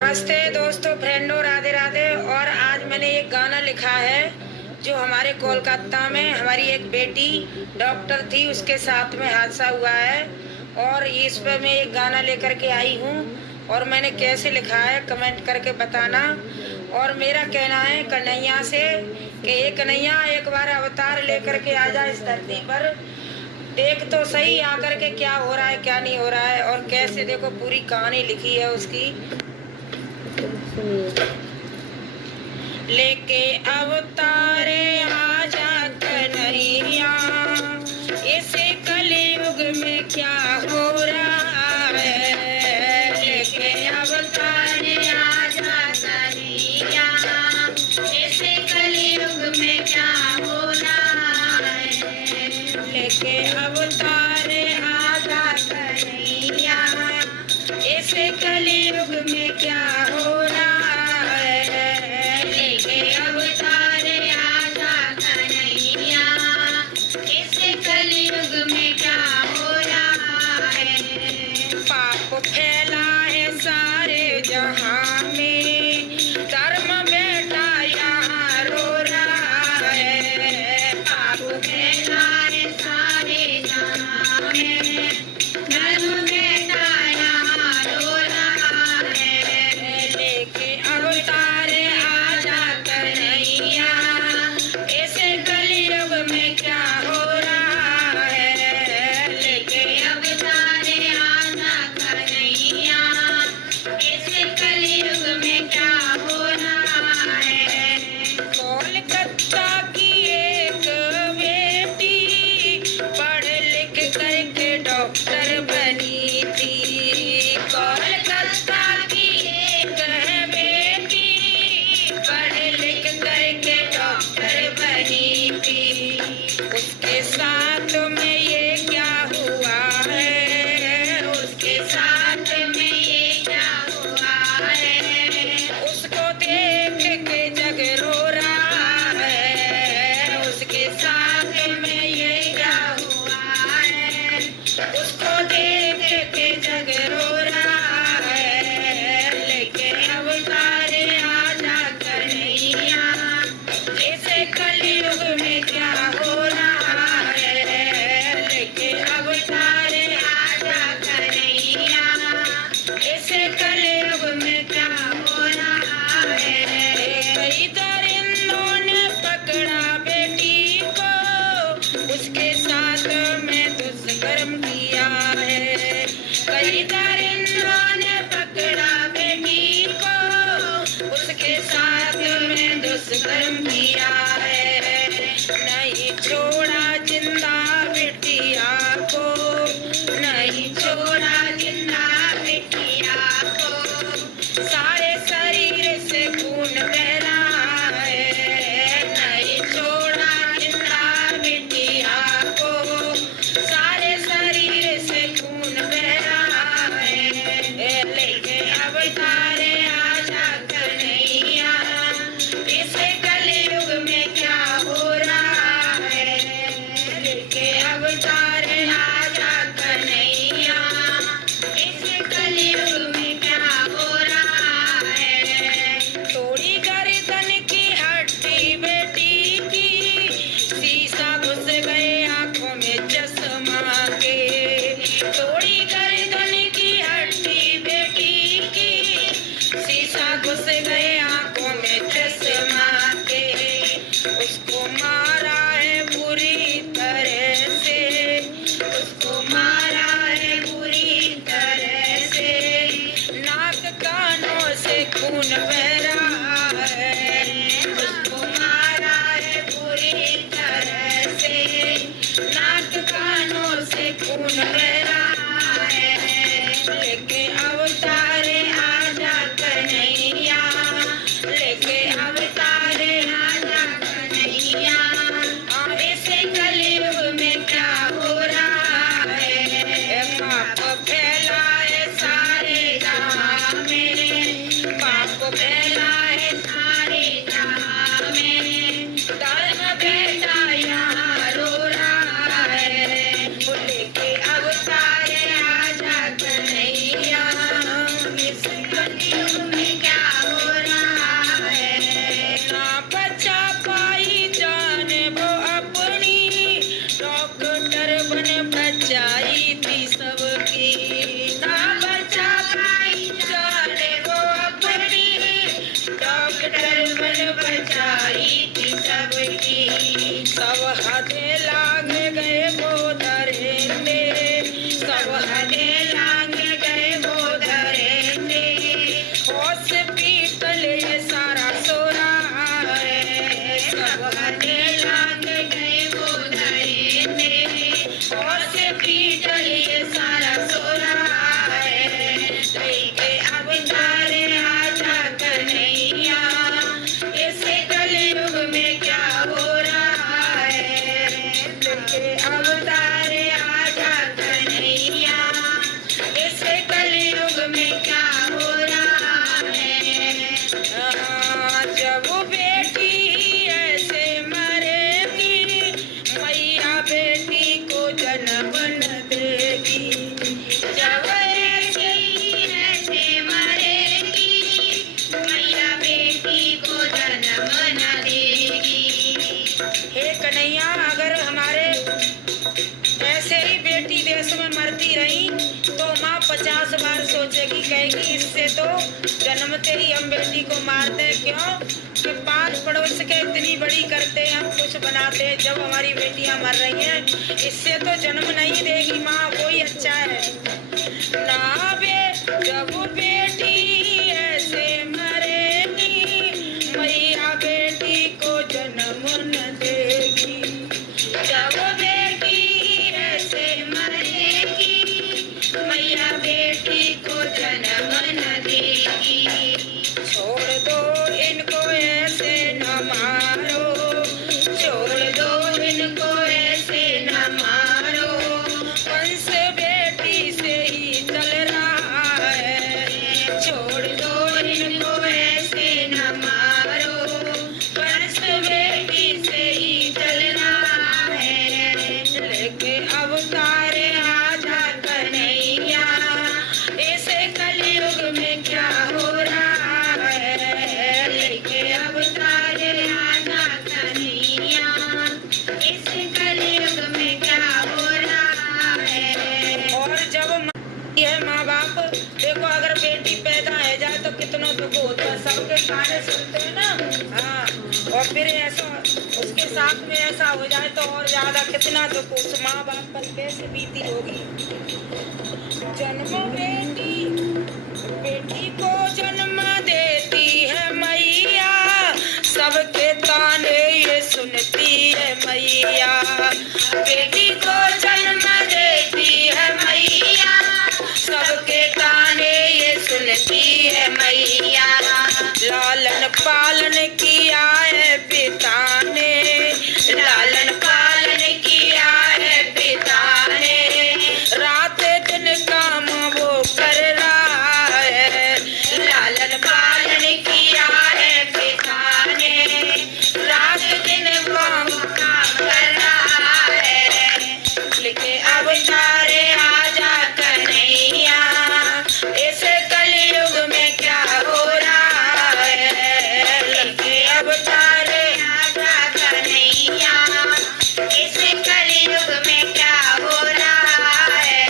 नमस्ते दोस्तों, फ्रेंडों, राधे राधे। और आज मैंने एक गाना लिखा है जो हमारे कोलकाता में हमारी एक बेटी डॉक्टर थी, उसके साथ में हादसा हुआ है और इस पर मैं एक गाना लेकर के आई हूँ। और मैंने कैसे लिखा है कमेंट करके बताना। और मेरा कहना है कन्हैया से कि ये कन्हैया एक बार अवतार लेकर के आ जा इस धरती पर, देख तो सही आकर के क्या हो रहा है क्या नहीं हो रहा है। और कैसे देखो पूरी कहानी लिखी है उसकी। लेके अवतारे आजा कन्हैया, इसे कलयुग में क्या हो रहा है। लेके अवतारे आजा कन्हैया, इसे कलयुग में क्या हो रहा है। लेके अवतारे आजा कन्हैया, इसे कलयुग में क्या हो रहा है। लेके अवतारे आजा कन्हैया, इसे कलयुग में क्या हो रहा है। पाप फैला है सारे जहां में, धर्म बेटा यहाँ रो रहा है। पाप फैला है सारे जहां में, धर्म बेटा यहाँ रो रहा है। लेके अवतारे आजा कन्हैया, इसे कलयुग में क्या हो रहा है। लेके अवतारे आजा कन्हैया, इसे कलयुग में क्या हो रहा है। कोलकाता की एक बेटी पढ़ लिख करके डॉक्टर बनी थी। कोलकाता की एक बेटी पढ़ लिख करके डॉक्टर बनी थी। उसके साथ में ये क्या हुआ है, उसके साथ में ये क्या हुआ है। उसको देख के जग रो रहा है, उसके साथ में ये क्या हुआ है। उसको देख के जग रो रहा है। लेके अवतारे आजा कन्हैया, इसे कलयुग में क्या हो रहा है। लेके अवतारे आजा कन्हैया, इसे कलयुग में क्या हो रहा है। कई दरिंदों ने पकड़ा बेटी को, उसके साथ में दुष्कर्म किया है। कई दरिंदों ने पकड़ा बेटी को, उसके साथ में दुष्कर्म किया है। नहीं छोड़ा जिंदा बिटिया को, नहीं छोड़ा जिंदा बिटिया को। सारे शरीर से खून बह रहा है। नहीं छोड़ा जिंदा बिटिया को, सारे शरीर से खून बह रहा है। लेके अवतारे आजा कन्हैया, इसे कलयुग में क्या हो रहा है। लेके अवतारे आजा कन्हैया, इसे कलयुग में क्या हो रहा है। थोड़ी गर्दन की हड्डी बेटी की, शीशा घुस गए आंखों में चश्मा के। थोड़ी गर्दन की हड्डी बेटी की, शीशा घुस गए आंखों में चश्मा के। उसको मारा है बुरी तरह से, उसको मारा है बुरी तरह से। नाक कानों से खून बह रहा है। उसको मारा है बुरी तरह से, नाक कानों से खून बह रहा है। लेके अवतारे आजा कन्हैया, लेके अवतारे आजा कन्हैया, इसे कलयुग में क्या हो रहा है। पाप फैला है सारे जहां में, पाप फैला देखते ही हम बेटी को मारते हैं। क्यों कि पास पड़ोस के इतनी बड़ी करते हैं, हम कुछ बनाते हैं। जब हमारी बेटियां मर रही हैं, इससे तो जन्म नहीं देगी माँ, कोई अच्छा है ना बे। जब बेटी ऐसे मरेगी, मैया बेटी को जन्म न देगी। जब बेटी ऐसे मरेगी, मैया बेटी को जन्म न देगी। छोड़ दो इनको ऐसे न मारो, छोड़ दो इनको ऐसे न मारो। वंश बेटी से ही चल रहा है, छोड़ दो इनको ऐसे न मारो। वंश बेटी से ही चल रहा है। लेके अवतार आजा कन्हैया, ऐसे कलयुग में क्या हो रहा है। लेके अवतार आजा कन्हैया, ऐसे कलयुग में क्या हो रहा है। और जब है माँ बाप, देखो अगर बेटी पैदा है जाए तो कितना दुख होता है, सबके गाने सुनते हैं ना। हाँ, और फिर ऐसा उसके साथ में ऐसा हो जाए तो और ज्यादा कितना दुख उस माँ बाप पर कैसे बीती होगी। जन्म बेटी, बेटी को जन्म देती है मैया, सबके ताने ये सुनती है मैया। बेटी को जन्म देती है मैया, सबके ताने ये सुनती है मैया। लालन पालन किया है पिता ने, लालन पालन किया है पिता ने। रात दिन काम वो कर रहा है, लालन पालन किया है पिता ने। रात दिन काम कर रहा है। लेके अवतार आजा कन्हैया, ऐसे कलयुग में क्या हो रहा है। लेके अवतार आजा कन्हैया, ऐसे कलयुग में क्या हो रहा है।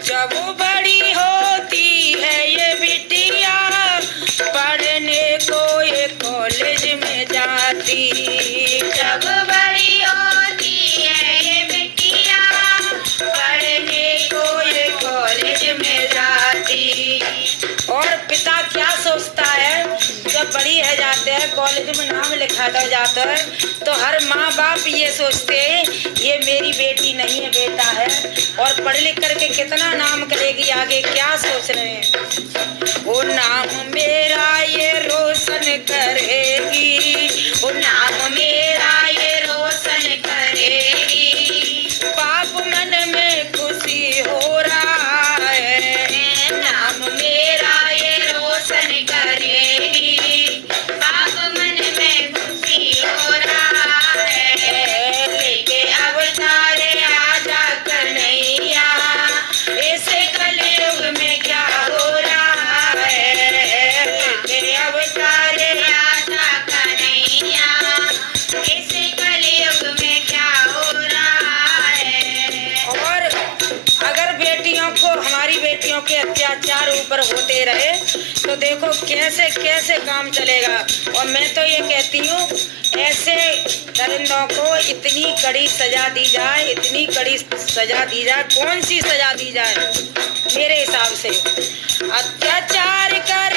जब बड़ी होती है ये बिटिया, पढ़ने को ये कॉलेज में जाती। जब बड़ी होती है ये बिटिया, पढ़ने को ये कॉलेज में जाती। और पिता क्या सोचता है, जब बड़ी है जाते हैं कॉलेज में नाम लिखा जाता है, तो हर माँ बाप ये सोचते हैं ये मेरी बेटी नहीं है बेटा है। और पढ़ लिख करके कितना नाम करेगी आगे, क्या सोच रहे हैं। वो नाम मेरा ये रोशन करेगी, वो नाम मेरा ये रोशन करेगी। बाप मन में खुशी हो रहा है, नाम मेरा ये रोशन करेगी। बाप मन में खुशी हो रहा है। लेके अवतार आजा कन्हैया, ऐसे कलयुग में क्या हो रहा है। लेके अवतार आजा कन्हैया, ऐसे कलयुग में क्या हो रहा है। और अगर बेटियों को, हमारी बेटियों के अत्याचार ऊपर होते रहे तो देखो कैसे कैसे काम चलेगा। और मैं तो ये कहती हूँ ऐसे दरिंदों को इतनी कड़ी सजा दी जाए, इतनी कड़ी सजा दी जाए। कौन सी सजा दी जाए मेरे हिसाब से, अत्याचार कर